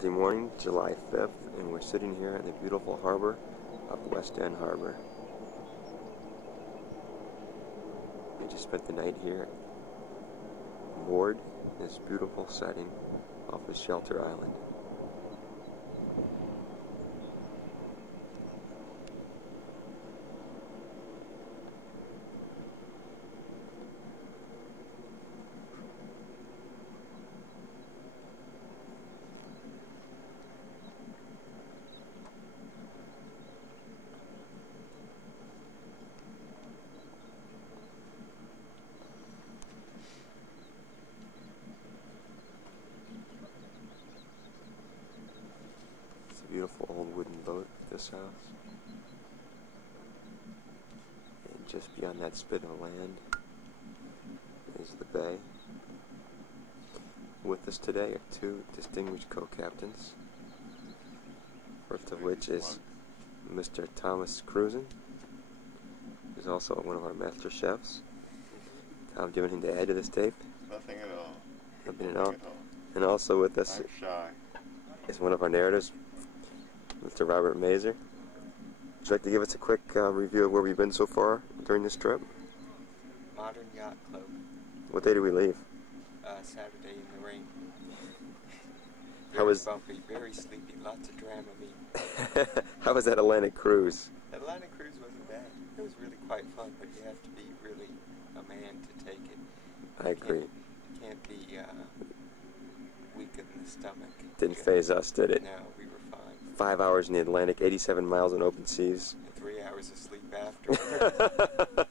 Thursday morning, July 5th, and we're sitting here at the beautiful harbor of West End Harbor. We just spent the night here, moored in this beautiful setting off of Shelter Island. It's a beautiful old wooden boat, this house. And just beyond that spit of land is the bay. With us today are two distinguished co-captains. First of which is Mr. Thomas Cruzen, who's also one of our master chefs. Tom, do you have anything to add to this tape? Nothing at all. Nothing at all. And also with us I'm shy. is one of our narrators, Mr. Robert Mazer. Would you like to give us a quick review of where we've been so far during this trip? Modern Yacht Club. What day did we leave? Saturday in the rain. How was bumpy, very sleepy, lots of Dramamine. How was that Atlantic cruise? Atlantic cruise wasn't bad. It was really quite fun, but you have to be really a man to take it. I agree. You can't be weak in the stomach. Didn't phase us, did it? No, we were fine. 5 hours in the Atlantic, 87 miles in open seas. And 3 hours of sleep afterwards.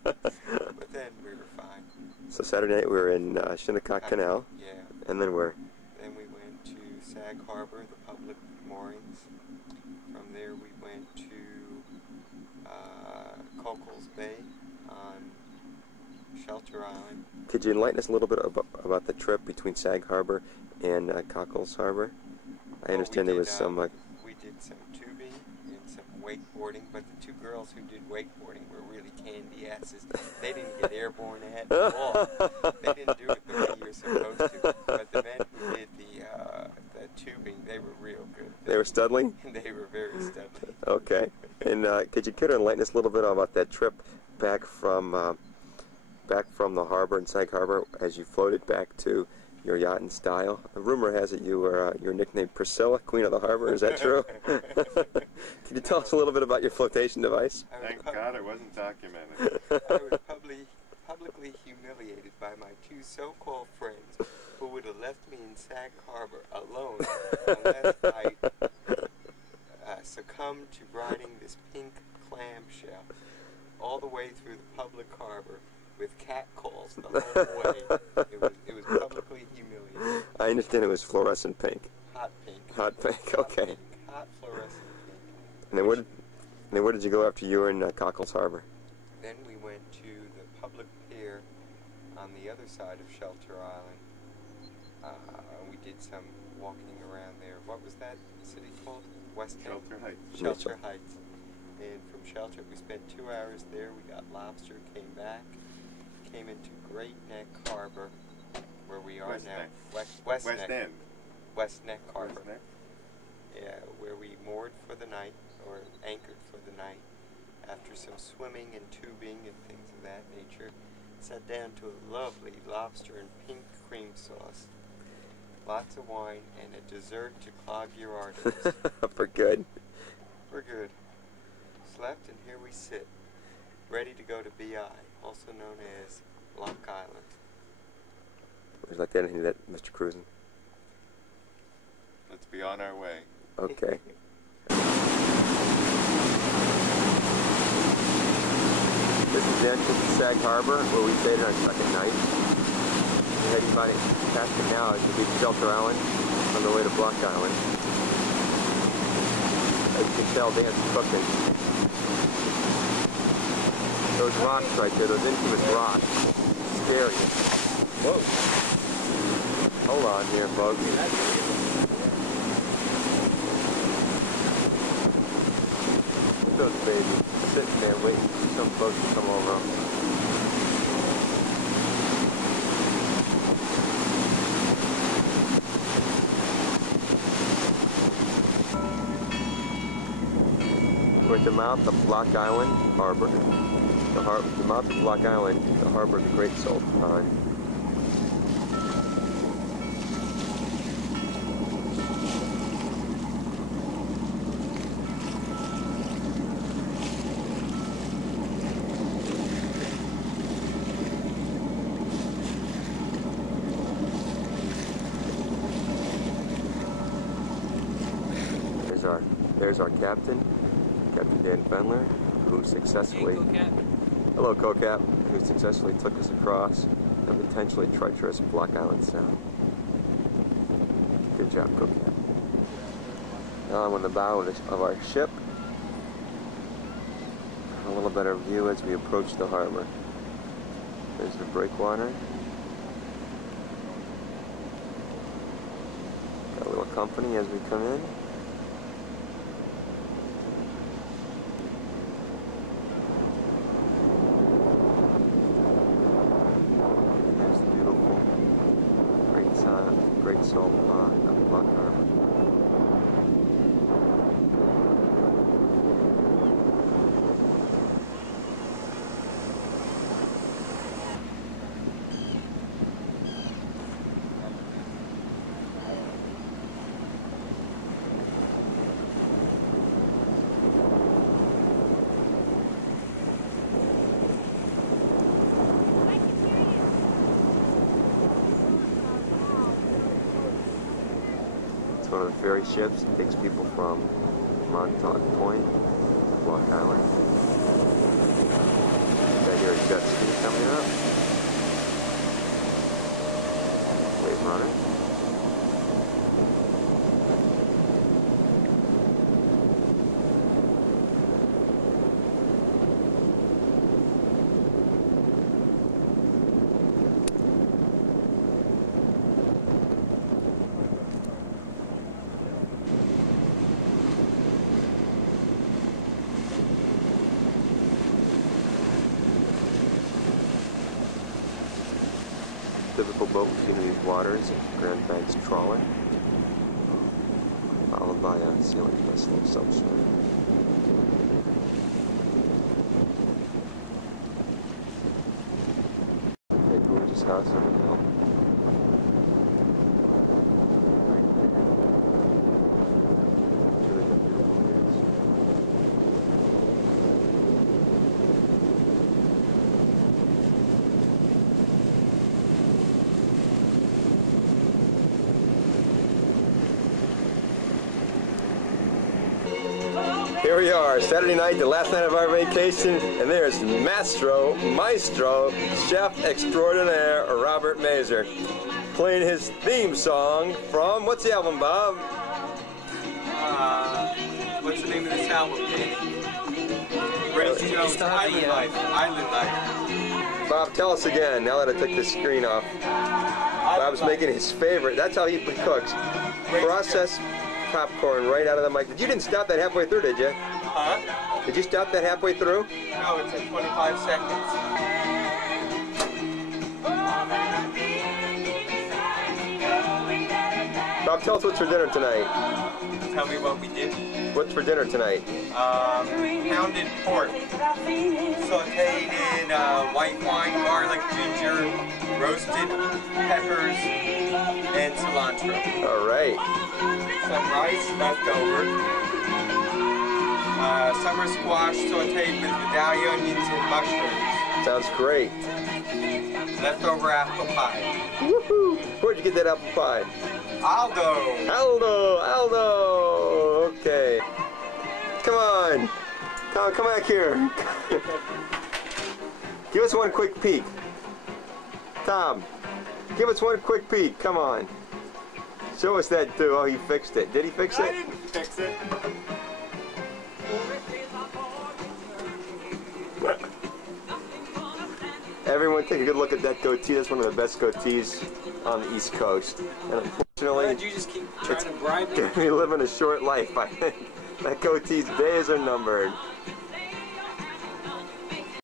But then we were fine. So Saturday night we were in Shinnecock Canal. Yeah. And then where? Then we went to Sag Harbor, the public moorings. From there we went to Cockles Bay on Shelter Island. Could you enlighten us a little bit about the trip between Sag Harbor and Cockles Harbor? I understand there was some... we did some tubing and some wakeboarding, but the two girls who did wakeboarding were really candy asses. They didn't get airborne at all. They didn't do it the way you're supposed to. But the men who did the tubing, they were real good. They were studly? They were very studly. Okay. And could you enlighten us a little bit about that trip back from the harbor in Sag Harbor as you floated back to your yacht in style? The rumor has it you were nicknamed Priscilla, Queen of the Harbor. Is that true? Can you tell us a little bit about your flotation device? Thank God it wasn't documented. I was publicly humiliated by my two so-called friends who would have left me in Sag Harbor alone unless I succumbed to riding this pink clamshell all the way through the public harbor with catcalls the whole way. It was publicly humiliating. I understand it was fluorescent pink. Hot pink. Hot pink, okay. Hot fluorescent pink. And then where did you go after you were in Cockles Harbor? Then we went to the public pier on the other side of Shelter Island. We did some walking around there. What was that city called? West End? Shelter Heights. Shelter Heights. And from Shelter, we spent 2 hours there. We got lobster, came back, came into Great Neck Harbor, where we are West now. Neck. West End. West Neck Harbor. West Neck. Yeah, where we moored for the night, or anchored for the night, after some swimming and tubing and things of that nature. Sat down to a lovely lobster and pink cream sauce, lots of wine, and a dessert to clog your arteries. For good. For good. Slept, and here we sit, ready to go to BI, also known as Block Island. Would you like to add anything to that, Mr. Cruzen? Let's be on our way. Okay. This is the entrance to Sag Harbor, where we stayed on our second night. We're heading by past the canal to reach Shelter Island on the way to Block Island. As you can tell, Dan's cooking. Those rocks right there, those infamous rocks, scary. Whoa! Hold on here, folks. Look at those babies sitting there waiting for some boat to come over. at the mouth of Block Island Harbor. The mouth of Block Island, the harbor of the Great Salt Pond. There's our captain, Captain Dan Fendler, who successfully, hello Co-Cap, who successfully took us across the potentially treacherous Block Island Sound. Good job, Co-Cap. Now I'm on the bow of our ship. A little better view as we approach the harbor. There's the breakwater. Got a little company as we come in. Great Salt Pond of Block Harbor. One of the ferry ships that takes people from Montauk Point to Block Island. Got here a jet ski coming up. Wave runner. Typical boat we've seen in these waters, a Grand Banks trawler, followed by a sailing vessel of some sort. Okay, gorgeous house on the hill. Here we are, Saturday night, the last night of our vacation, and there's Maestro, Chef Extraordinaire, Robert Mazer, playing his theme song from, what's the album, Bob? What's the name of this album, Danny? Grace Jones, Island Life. Bob, tell us again, now that I took the screen off. Bob's making his favorite, that's how he cooks. Processed popcorn right out of the mic. You didn't stop that halfway through, did you? Huh? Did you stop that halfway through? No, it's at 25 seconds. Bob, tell us what's for dinner tonight. Tell me what we did. What's for dinner tonight? Pounded pork, sauteed in white wine, garlic, ginger, roasted peppers, and cilantro. All right. Some rice left over. Summer squash sauteed with medallion onions and mushrooms. Sounds great. Leftover apple pie. Woohoo! Where'd you get that apple pie? Aldo! Okay. Come on. Come back here. Give us one quick peek. Tom, give us one quick peek. Come on. Show us that too. Oh, he fixed it. Did he fix it? I didn't fix it. Everyone take a good look at that goatee. That's one of the best goatees on the East Coast. And unfortunately, You just keep trying to bribe me. we live in a short life, I think. That goatee's days are numbered.